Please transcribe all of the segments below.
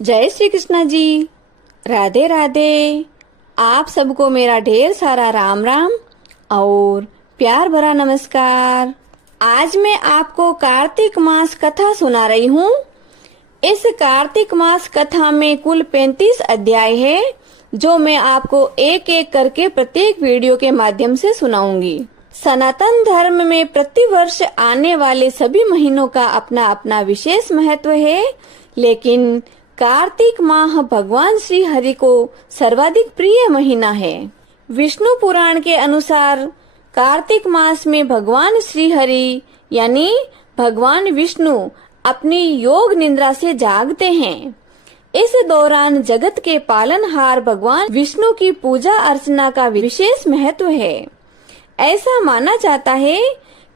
जय श्री कृष्णा जी। राधे राधे। आप सबको मेरा ढेर सारा राम राम और प्यार भरा नमस्कार। आज मैं आपको कार्तिक मास कथा सुना रही हूँ। इस कार्तिक मास कथा में कुल 35 अध्याय है, जो मैं आपको एक एक करके प्रत्येक वीडियो के माध्यम से सुनाऊंगी। सनातन धर्म में प्रतिवर्ष आने वाले सभी महीनों का अपना अपना विशेष महत्व है, लेकिन कार्तिक माह भगवान श्री हरि को सर्वाधिक प्रिय महीना है। विष्णु पुराण के अनुसार कार्तिक मास में भगवान श्री हरि यानी भगवान विष्णु अपनी योग निद्रा से जागते हैं। इस दौरान जगत के पालनहार भगवान विष्णु की पूजा अर्चना का विशेष महत्व है। ऐसा माना जाता है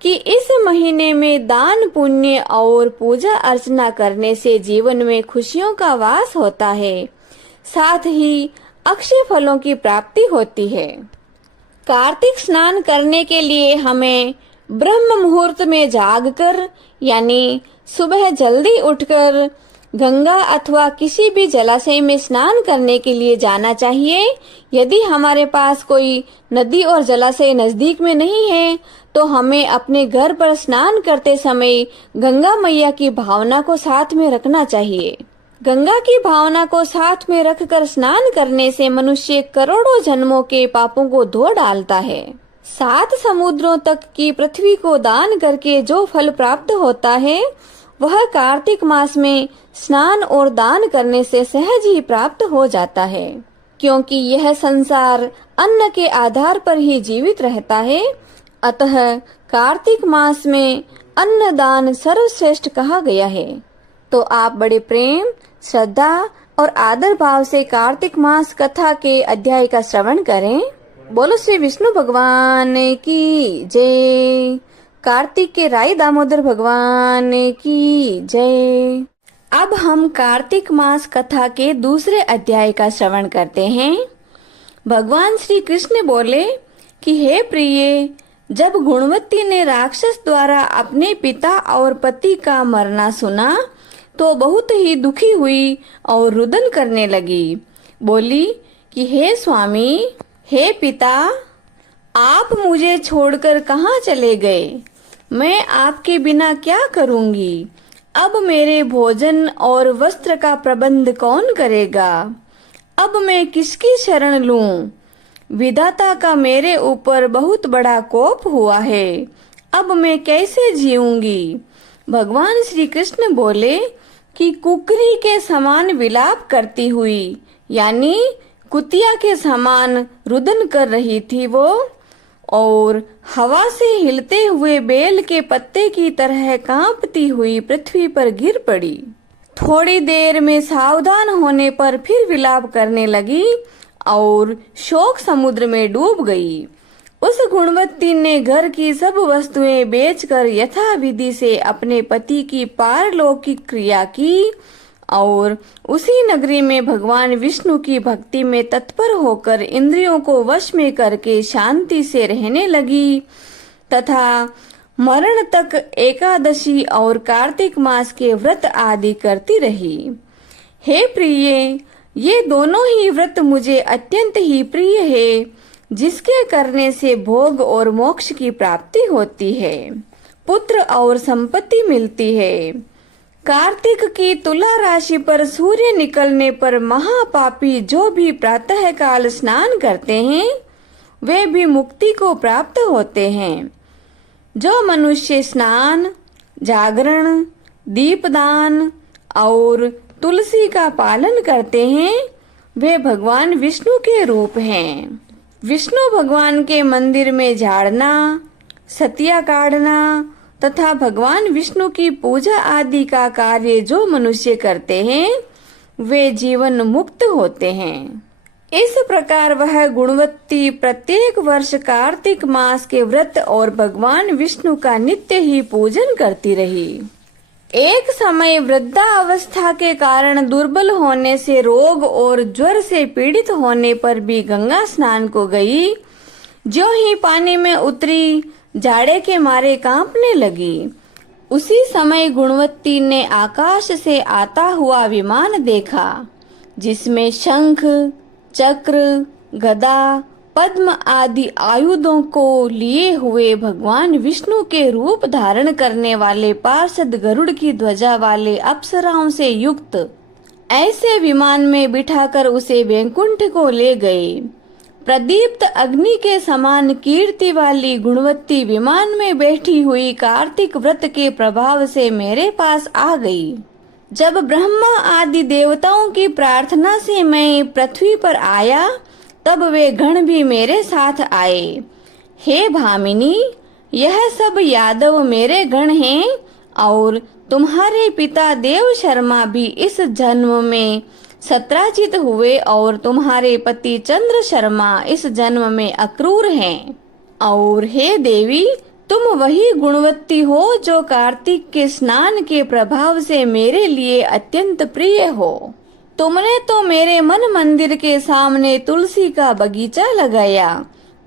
कि इस महीने में दान पुण्य और पूजा अर्चना करने से जीवन में खुशियों का वास होता है, साथ ही अक्षय फलों की प्राप्ति होती है। कार्तिक स्नान करने के लिए हमें ब्रह्म मुहूर्त में जागकर यानी सुबह जल्दी उठकर गंगा अथवा किसी भी जलाशय में स्नान करने के लिए जाना चाहिए। यदि हमारे पास कोई नदी और जलाशय नजदीक में नहीं है तो हमें अपने घर पर स्नान करते समय गंगा मैया की भावना को साथ में रखना चाहिए। गंगा की भावना को साथ में रखकर स्नान करने से मनुष्य करोड़ों जन्मों के पापों को धो डालता है। 7 समुद्रों तक की पृथ्वी को दान करके जो फल प्राप्त होता है वह कार्तिक मास में स्नान और दान करने से सहज ही प्राप्त हो जाता है, क्योंकि यह संसार अन्न के आधार पर ही जीवित रहता है। अतः कार्तिक मास में अन्न दान सर्वश्रेष्ठ कहा गया है। तो आप बड़े प्रेम, श्रद्धा और आदर भाव से कार्तिक मास कथा के अध्याय का श्रवण करें। बोलो श्री विष्णु भगवान की जय। कार्तिक के राई दामोदर भगवान की जय। अब हम कार्तिक मास कथा के दूसरे अध्याय का श्रवण करते हैं। भगवान श्री कृष्ण बोले कि हे प्रिय, जब गुणवती ने राक्षस द्वारा अपने पिता और पति का मरना सुना तो बहुत ही दुखी हुई और रुदन करने लगी। बोली कि हे स्वामी, हे पिता, आप मुझे छोड़कर कहाँ चले गए? मैं आपके बिना क्या करूंगी? अब मेरे भोजन और वस्त्र का प्रबंध कौन करेगा? अब मैं किसकी शरण लूं? विधाता का मेरे ऊपर बहुत बड़ा कोप हुआ है। अब मैं कैसे जीऊंगी? भगवान श्री कृष्ण बोले कि कुकरी के समान विलाप करती हुई यानी कुतिया के समान रुदन कर रही थी वो, और हवा से हिलते हुए बेल के पत्ते की तरह कांपती हुई पृथ्वी पर गिर पड़ी। थोड़ी देर में सावधान होने पर फिर विलाप करने लगी और शोक समुद्र में डूब गई। उस गुणवती ने घर की सब वस्तुएं बेचकर यथाविधि से अपने पति की पारलौकिक क्रिया की और उसी नगरी में भगवान विष्णु की भक्ति में तत्पर होकर इंद्रियों को वश में करके शांति से रहने लगी तथा मरण तक एकादशी और कार्तिक मास के व्रत आदि करती रही। हे प्रिय, ये दोनों ही व्रत मुझे अत्यंत ही प्रिय है, जिसके करने से भोग और मोक्ष की प्राप्ति होती है, पुत्र और संपत्ति मिलती है। कार्तिक की तुला राशि पर सूर्य निकलने पर महापापी जो भी प्रातः काल स्नान करते हैं वे भी मुक्ति को प्राप्त होते हैं। जो मनुष्य स्नान, जागरण, दीपदान और तुलसी का पालन करते हैं वे भगवान विष्णु के रूप हैं। विष्णु भगवान के मंदिर में झाड़ना, सतिया काढ़ना तथा भगवान विष्णु की पूजा आदि का कार्य जो मनुष्य करते हैं वे जीवन मुक्त होते हैं। इस प्रकार वह गुणवती प्रत्येक वर्ष कार्तिक मास के व्रत और भगवान विष्णु का नित्य ही पूजन करती रही। एक समय वृद्धावस्था के कारण दुर्बल होने से रोग और ज्वर से पीड़ित होने पर भी गंगा स्नान को गई। जो ही पानी में उतरी जाड़े के मारे कांपने लगी। उसी समय गुणवती ने आकाश से आता हुआ विमान देखा, जिसमें शंख, चक्र, गदा, पद्म आदि आयुधों को लिए हुए भगवान विष्णु के रूप धारण करने वाले पार्षद गरुड़ की ध्वजा वाले अप्सराओं से युक्त ऐसे विमान में बिठाकर उसे वैकुंठ को ले गए। प्रदीप्त अग्नि के समान कीर्ति वाली गुणवती विमान में बैठी हुई कार्तिक व्रत के प्रभाव से मेरे पास आ गई। जब ब्रह्मा आदि देवताओं की प्रार्थना से मैं पृथ्वी पर आया, तब वे गण भी मेरे साथ आए। हे भामिनी, यह सब यादव मेरे गण हैं और तुम्हारे पिता देव शर्मा भी इस जन्म में सत्राजित हुए और तुम्हारे पति चंद्र शर्मा इस जन्म में अक्रूर हैं। और हे देवी, तुम वही गुणवती हो जो कार्तिक के स्नान के प्रभाव से मेरे लिए अत्यंत प्रिय हो। तुमने तो मेरे मन मंदिर के सामने तुलसी का बगीचा लगाया,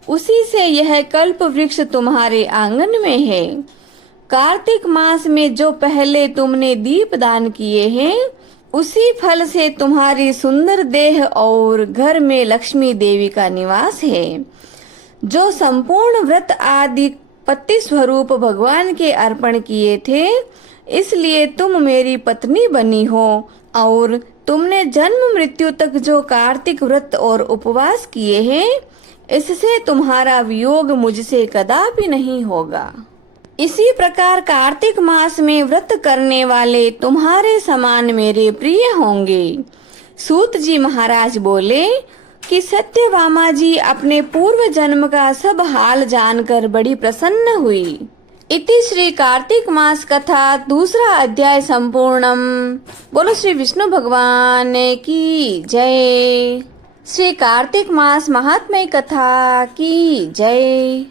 उसी से यह कल्प वृक्ष तुम्हारे आंगन में है। कार्तिक मास में जो पहले तुमने दीप दान किए हैं, उसी फल से तुम्हारी सुंदर देह और घर में लक्ष्मी देवी का निवास है। जो संपूर्ण व्रत आदि पति स्वरूप भगवान के अर्पण किए थे, इसलिए तुम मेरी पत्नी बनी हो और तुमने जन्म मृत्यु तक जो कार्तिक व्रत और उपवास किए हैं, इससे तुम्हारा वियोग मुझसे कदापि नहीं होगा। इसी प्रकार कार्तिक मास में व्रत करने वाले तुम्हारे समान मेरे प्रिय होंगे। सूत जी महाराज बोले कि सत्यभामा जी अपने पूर्व जन्म का सब हाल जानकर बड़ी प्रसन्न हुई। इति श्री कार्तिक मास कथा दूसरा अध्याय संपूर्णम। बोलो श्री विष्णु भगवान की जय। श्री कार्तिक मास महात्म्य कथा की जय।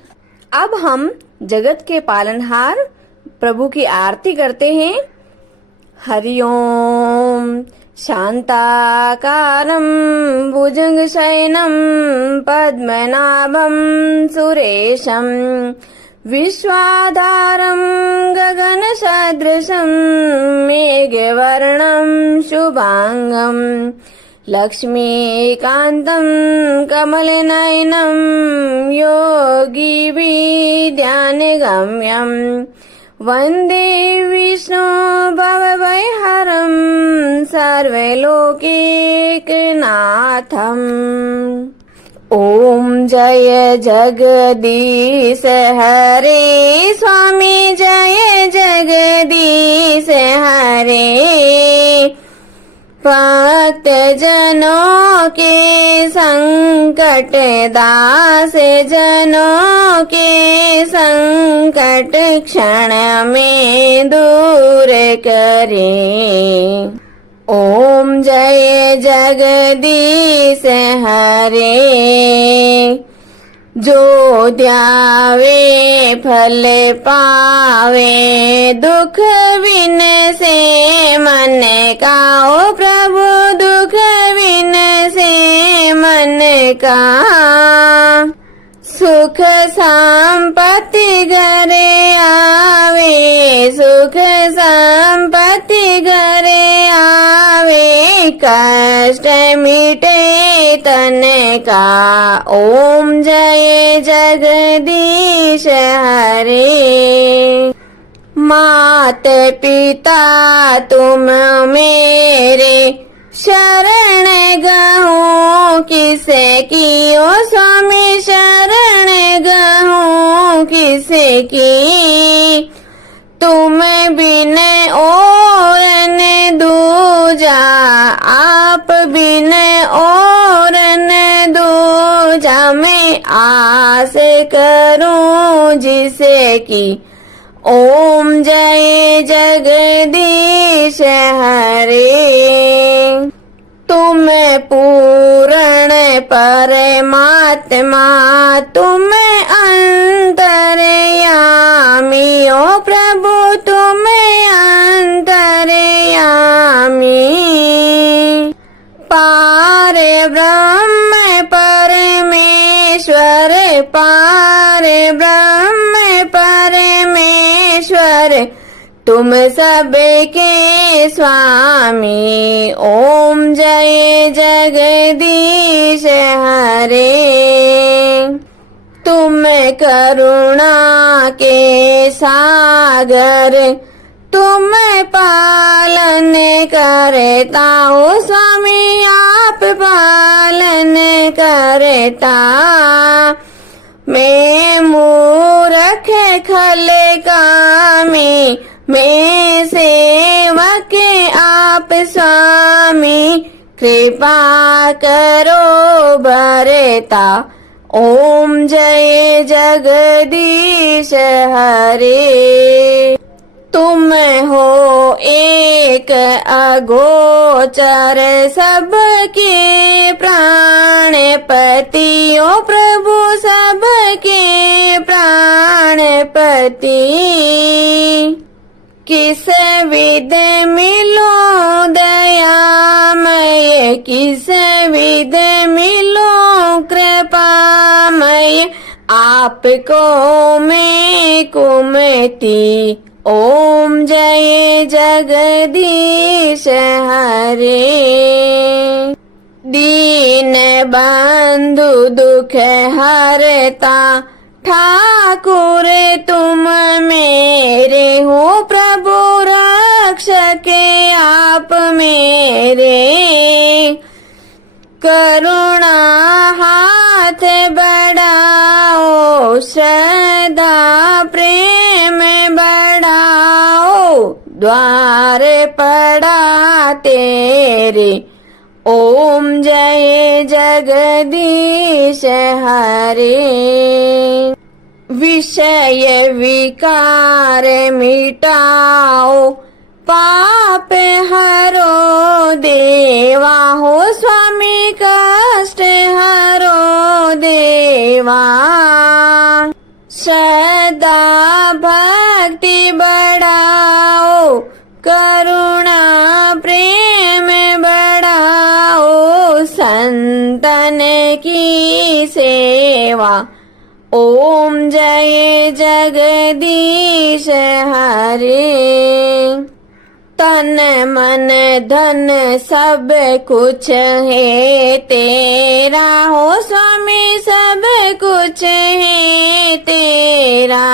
अब हम जगत के पालनहार प्रभु की आरती करते हैं। हरि ओम। शांताकारं भुजंगशयनं पद्मनाभं सुरेशं विश्वाधारं गगनसदृशं मेघवर्णं शुभांगं लक्ष्मीकान्तं कमलनयनं योगिभिर्ध्यानगम्यं वन्दे विष्णु भवभयहरं सर्वलोकैकनाथम्। ओम जय जगदीश हरे स्वामी, जय जगदीश हरे। भक्त जनों के संकट, दास जनों के संकट क्षण में दूर करे। ओम जय जगदीश हरे। जो ध्यावे फल पावे, दुख बिन से मन का। ओ प्रभु दुख बिन से मन का। सुख संपत्ति घरे आवे, सुख संपत्ति घरे आवे। कष्ट मिटे तन का। ओम जय जगदीश हरे। मात पिता तुम मेरे शरण गहूँ किसे की। ओ स्वामी शरण गहूँ किसे की। तुम बिन और न दूजा, आप बिन और न दूजा। मैं आस करूं जिसे की। ओम जय जगदीश हरे। तुम पूर्ण परमात्मा, तुम अंतर्यामी। ओ प्रभु तुम अंतर्यामी। पार ब्रह्म परमेश्वर, पार ब्रह्म परमेश्वर। तुम सबके स्वामी, ओम जय जगदीश हरे। तुम करुणा के सागर, तुम पालन करता हो स्वामी, आप पालन करता। मैं मूर्ख खल कामी, मैं सेवक आप स्वामी, कृपा करो बरता। ओम जय जगदीश हरे। तुम हो एक अगोचर, सबके प्राणपति, ओ प्रभु सबके प्राणपति। किस विध मिलो दयामय, किस विध मिलो कृपामय, आपको मैं कुमति। ओम जय जगदीश हरे। दीन बंधु दुख हरता, ठाकुर तुम मेरे हो, प्रभु रक्षक आप मेरे। करुणा हाथ बढ़ाओ, श्रद्धा प्रेम बढ़ाओ, द्वार पड़ा तेरे। ओम जय जगदीश हरे। विषय विकार मिटाओ, पाप हरो देवा हो स्वामी, कष्ट हरो देवा। श्रद्धा भक्ति बढ़ाओ, करुणा प्रेम बढ़ाओ, संतन की सेवा। ओम जय जगदीश हरे। तन मन धन सब कुछ है तेरा हो स्वामी, सब कुछ है तेरा।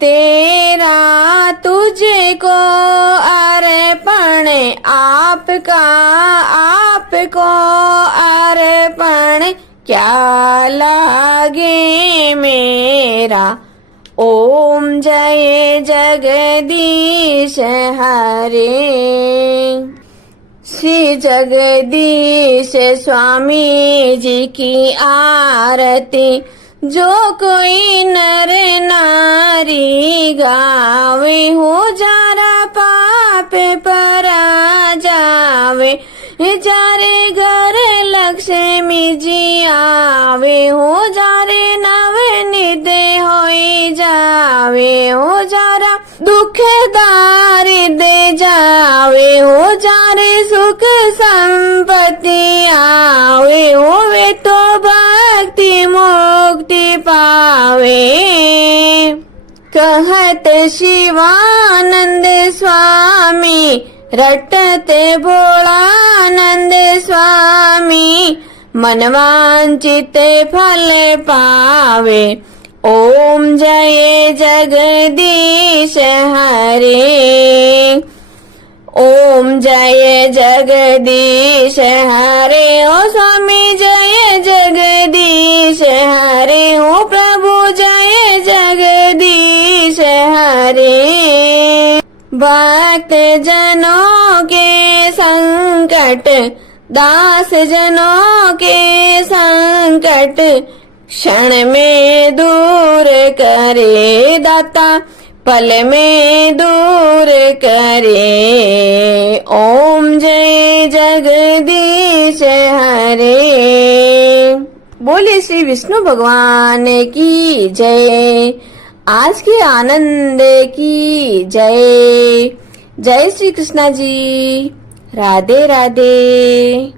तेरा तुझको अर्पण, आपका आपको अर्पण, क्या लागे मेरा। ओम जय जगदीश हरे। श्री जगदीश स्वामी जी की आरती, जो कोई नर नारी गावे, हो जारा पाप परा जावे। जारे घर लक्ष्मी जी आवे, हो जारे नवनिध होई जावे। हो जारा दुख दारिद्र जावे, हो जारे सुख संपत्ति आवे। होवे तो भक्ति मुक्ति पावे। कहत शिवानंद स्वामी, रटते भोलानंद स्वामी, मनवांचित फल पावे। ओम जय जगदीश हरे। ओम जय जगदीश हरे। ओ स्वामी जय जगदीश हरे, ओ प्रभु जय जगदीश हरे। भक्त जनों के संकट, दास जनों के संकट, क्षण में दूर करे दाता, पल में दूर करे। ओम जय जगदीश हरे। बोले श्री विष्णु भगवान की जय। आज के आनंद की जय। जय श्री कृष्णा जी। राधे राधे।